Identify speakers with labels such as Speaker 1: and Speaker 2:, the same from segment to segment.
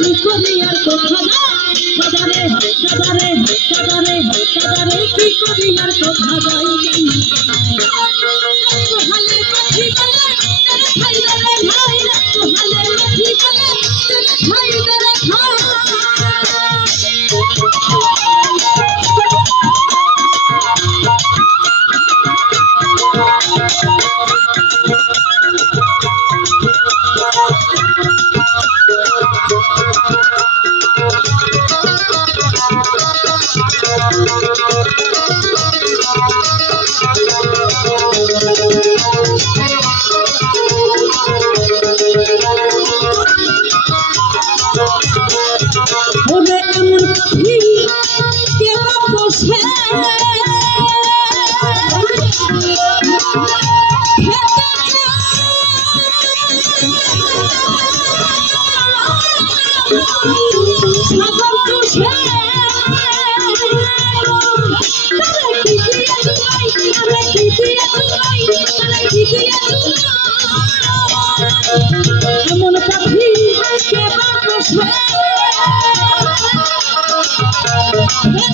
Speaker 1: কি আর কথা না কাদারে কাদারে কাদারে কাদারে কি করি আর Swear!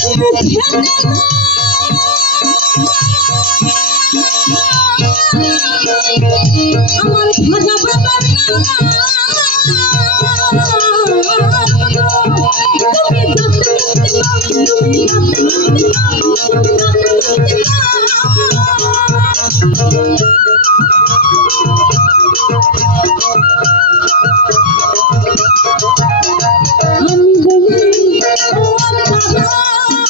Speaker 1: Oh, my God.